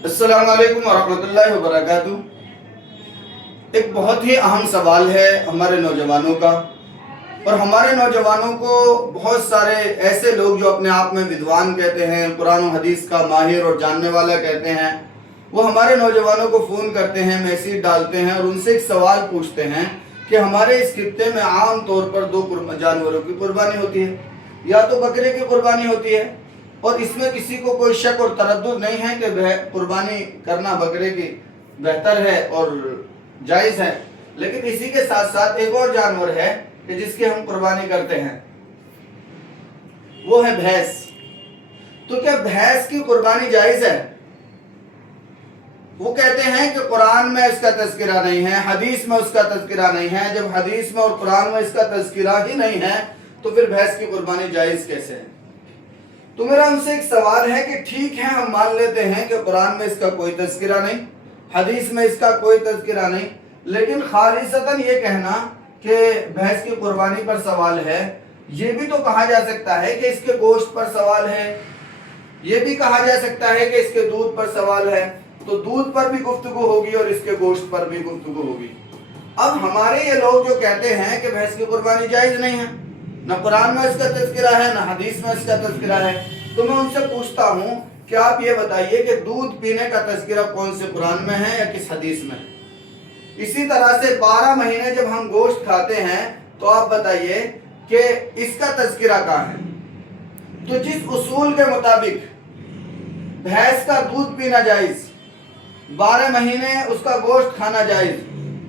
अस्सलाम वालेकुम वरहमतुल्लाहि वबरकातुहू। एक बहुत ही अहम सवाल है हमारे नौजवानों का, और हमारे नौजवानों को बहुत सारे ऐसे लोग जो अपने आप में विद्वान कहते हैं, कुरान और हदीस का माहिर और जानने वाला कहते हैं, वो हमारे नौजवानों को फ़ोन करते हैं, मैसेज डालते हैं और उनसे एक सवाल पूछते हैं कि हमारे इस खित्ते में आम तौर पर दो जानवरों की कुर्बानी होती है, या तो बकरे की कुर्बानी होती है, और इसमें किसी को कोई शक और तरद्दुद नहीं है कि कुर्बानी करना बकरे की बेहतर है और जायज़ है। लेकिन इसी के साथ साथ एक और जानवर है कि जिसकी हम कुर्बानी करते हैं, वो है भैंस। तो क्या भैंस की कुर्बानी जायज़ है? वो कहते हैं कि कुरान में इसका तज़किरा नहीं है, हदीस में उसका तज़किरा नहीं है। जब हदीस में और कुरान में इसका तज़किरा ही नहीं है तो फिर भैंस की कुर्बानी जायज़ कैसे है? तो मेरा उनसे एक सवाल है कि ठीक है, हम मान लेते हैं कि कुरान में इसका कोई तज़किरा नहीं, हदीस में इसका कोई तज़किरा नहीं, लेकिन खालिसतन ये कहना कि भैंस की कुर्बानी पर सवाल है, ये भी तो कहा जा सकता है कि इसके गोश्त पर सवाल है, ये भी कहा जा सकता है कि इसके दूध पर सवाल है। तो दूध पर भी गुफ्तगू होगी और इसके गोश्त पर भी गुफ्तगू होगी। अब हमारे ये लोग जो कहते हैं कि भैंस की कुर्बानी जायज़ नहीं है, न कुरान में इसका तज़किरा है, न हदीस में इसका तज़किरा है, तो मैं उनसे पूछता हूँ कि आप ये बताइए कि दूध पीने का तज़किरा कौन से कुरान में है या किस हदीस में? इसी तरह से 12 महीने जब हम गोश्त खाते हैं तो आप बताइए कि इसका तज़किरा कहाँ है? तो जिस उसूल के मुताबिक भैंस का दूध पीना जायज़, 12 महीने उसका गोश्त खाना जायज़,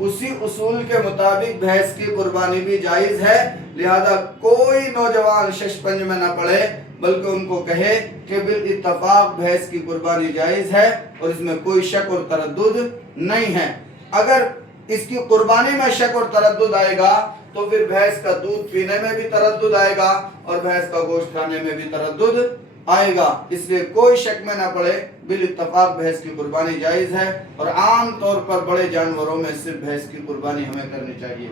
उसी उसूल के मुताबिक भैंस की कुर्बानी भी जायज़ है। लिहाजा कोई नौजवान शशपंज में ना पड़े, बल्कि उनको कहे कि बिल इत्तफाक भैंस की कुर्बानी जायज़ है और इसमें कोई शक और तरद्दुद नहीं है। अगर इसकी कुर्बानी में शक और तरद्दुद आएगा तो फिर भैंस का दूध पीने में भी तरद्दुद आएगा और भैंस का गोश्त खाने में भी तरद्दुद आएगा। इसलिए कोई शक में ना पड़े, बिल इत्तफाक भैंस की कुर्बानी जायज़ है, और आम तौर पर बड़े जानवरों में सिर्फ भैंस की कुर्बानी हमें करनी चाहिए।